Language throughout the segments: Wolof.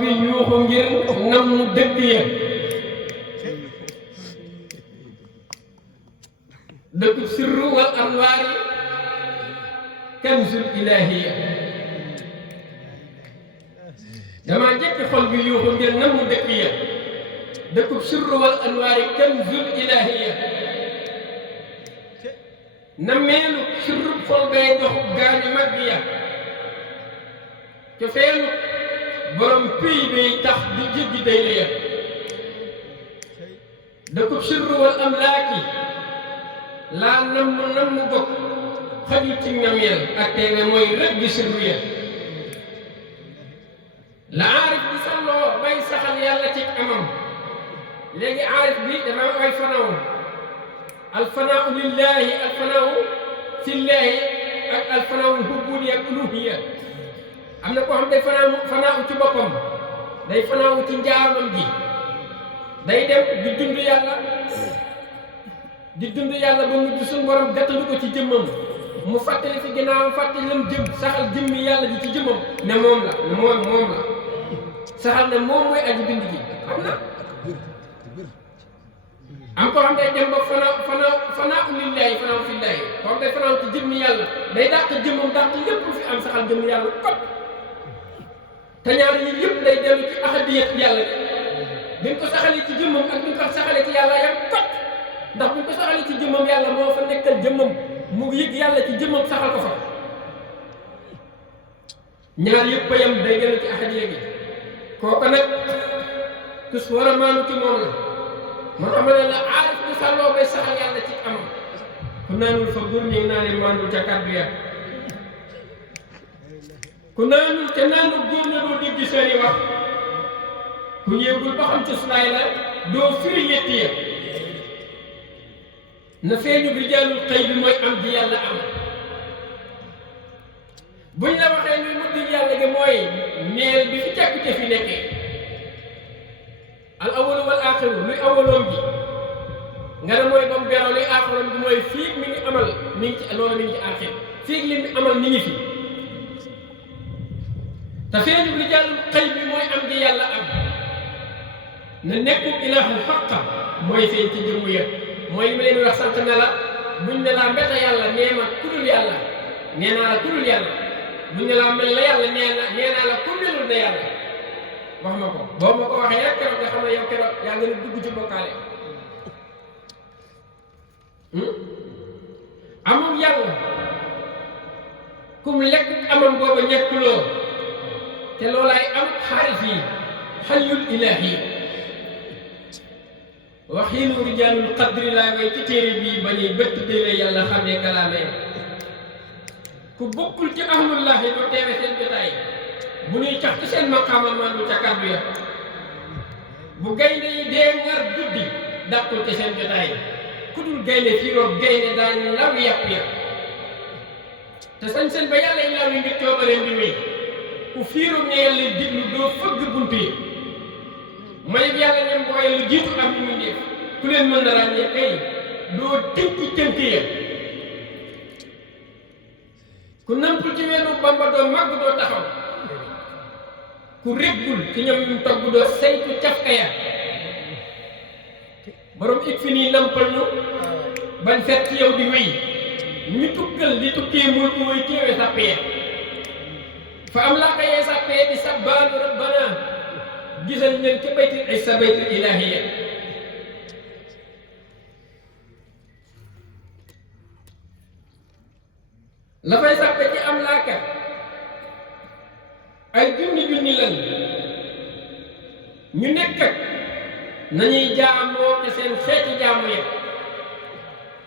bi yuuxu ngir nam mu dëkk ya dëkku sirru wal anwaari kanzul ilaahiya dama jekki xol bi yuuxu ngir nam mu dëkk ya dëkku sirru wal anwaari kanzul ilaahiya na meelu sirru xol bay dox gaañu mag ya cofeelu borom pays bay tax di jéggi day la ya dëkkub sirru wal amlaaki laa namm bokk xajul ci ñameel ak teewe mooy rek gi sirru ya la aarif bi salloo bay saxal yàlla ci amam léegi aarif bi dafa am ay fanaaw alfanaaw lillaahi alfanaaw fillaahi ak alfanaaw hubbuudi ak uluhiya am na koo xam day fanaaw ci boppam day fanaaw ci njaamam gi day dem di dund yàlla ba mujj suñu borom gàttandu ko ci jëmmam mu fàttali fi ginnaawam fàttali lam jëm saxal jëmmi yàlla ji ci jëmmam ne moom la saxal ne moom mooy aji bind ji xam na am koo xam day dem ba fanaaw lillaahi fanaaw fillaahi koo xam day fanaaw ci jëmmi yàlla day dàq jëmmam dàq lépp fi am saxal jëmmi yàlla kot te ñaar yi yëpp day dellu ci ahadiyat yàlla bi nga ko saxalee ci jëmmam ak bi nga ko saxalee ci yàlla yam kot ndax bu ñu ko saxalee ci jëmmam yàlla moo fa nekkal jëmmam mu yëg yàlla ci jëmmam saxal ko fa ñaar yëpp a yem day dellu ci ahadiya gi kooku nag tus war a maanu ci moom la moo tax ma ne la aarif bu sàlloo bay saxal yàlla ci amam ku naanul fa gur ñi naa ne maanul ca kàddu ya ku naanul te naanul góor na doo dégg seeni wax ku yéegul ba xam ci sulaay la doo firi yetti ya na feeñu rijaalul xëy bi mooy am di yàlla am buñ la waxee luy muddi yàlla gi mooy neel bi fi càkkute fi nekkee al awalu wal aaxiru luy awaloom bi nga ne mooy ba mu beroo luy aaxiroom bi mooy fii mi ngi amal mi ngi ci loolu mi ngi ci aaxir fii li mi amal mi ngi fi te feeñu rijaalul xëy bi mooy am di yàlla am na nekkul ilaahu xaqa mooy feeñ ci jëmm yëpp mooy li ma leen wax sant ne la buñ ne laa mbeta yàlla nee ma kudul yàlla nee naa la kudul yàlla buñ ne laa mel la yàlla nee naa la ku melul ne yàlla wax ma ko boo ma ko waxee rek keroog nga xam ne yow keroog yaa ngi dugg ci bokkaale amam yàlla kum lekk amam booba ñekkuloo te loolaay am xaarif yi xayyul ilaahi waxiinu rijaalul qadri laa ngay ci téere bii ba ñuy bëtt téere yàlla xam ne kalaamee ku bokkul ci ahlullahi doo teewe seen jotaay bu ñuy cax ci seen maqaama maandu ca kàddu ya bu gaynde yi dee ngar guddi dàqul ci seen jotaay ku dul gaynde fiiroog gaynde daañ law yàpp ya te sañ-sañ ba yàlla yi law yi ngir coobaleen di wéy ku fiiroog ne yàlla diglu doo fëgg bunt yi may yàlla ñam boo yàlla jiitu am ñu mu def ku leen mën na ràññee kay doo tënk ya ku nampul ci weenu Bamba doo màgg doo taxaw ku réggul ci ñam ñu togg doo saytu cafka ya borom it fi nii nampal ñu bañ seet ci yow di wéy ñu tukkal di tukkee mul bu wéy téewe sàppee fa am laa ko yee sàppee di sabbaalu rabbana gisal leen ci baytil ay sa baytil ilaahiya la fay sàppe ci am laaka ay junni lan ñu nekk ak nañuy jaamoo te seen xeeti jaamu yëpp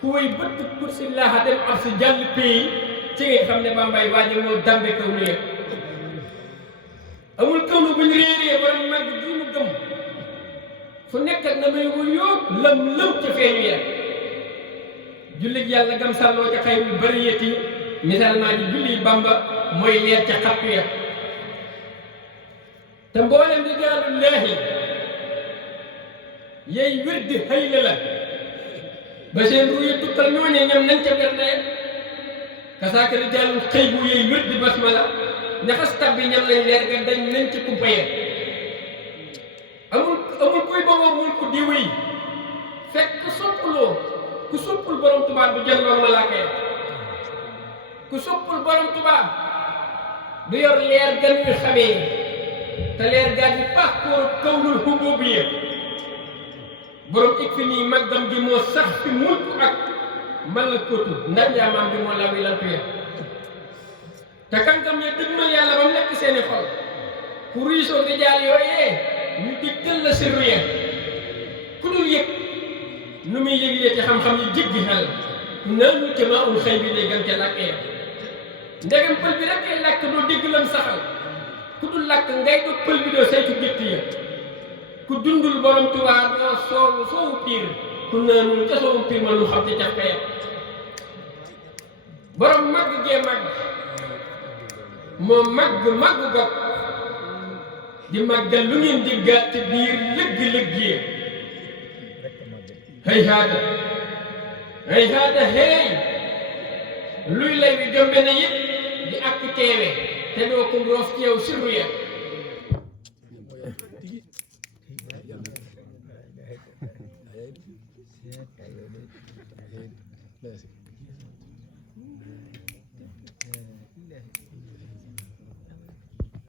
ku way bëtt kursi laaxa dem ak si jàll pays ci nga xam ne Bambay waaji moo dambe kaw nu yëpp amul kaw nu bu ñu réeree borom mag bi mu gëm fu nekk ak na may wu yóob lëm ca feeñu ya jullit yàlla gam sàlloo ca xayrul bariyati misaal maa di julli Bamba mooy leer ca xattu ya te mboolem di jaalullaahi yey wérdi xëy la ba seen ruuya tukkal ñooñe ñam nañ ca bernde kasaaka rijaalul xëy bu yey wérdi basmala ñaxas tab bi ñam nañ leer ga dañ nañ ci kumpa ya di wéy fekk soppuloo ku soppul borom Tuubaa du jël loolu malaaka ya ku soppul borom Tuubaa du yor leer gan yu xamee te leer gaa di parcours kawnul hububiyya borom ik fi nii màggam bi moo sax fi mulk ak malakuutu ndanjaamaam bi moo lawi lantu ya te kàngam ya dëgmal yàlla ba mu nekk seeni xol ku riisoo rijaal yooyee ñu diggal la sirru ya ku dul yëg nu muy yëglee ci xam-xam yi jéggi xel naanu ca maa ul xëy bi lay gën ca làkk ya ndegam pël bi rek làkk doo dégg lam saxal ku dul làkk ngay dog pël bi doo saytu gétt ya ku dundul borom Tuubaa doo soowu piir ku naanul ca soowu piir ma lu xam ci caf kaya borom màgg gee màgg moo màgg gopp di màggal lu ngeen di gàtt biir lëgg-lëgg yi hay haata hey luy lay wi jombe na it di ak teewe te doo ko roof ci yow sirru ya Yes.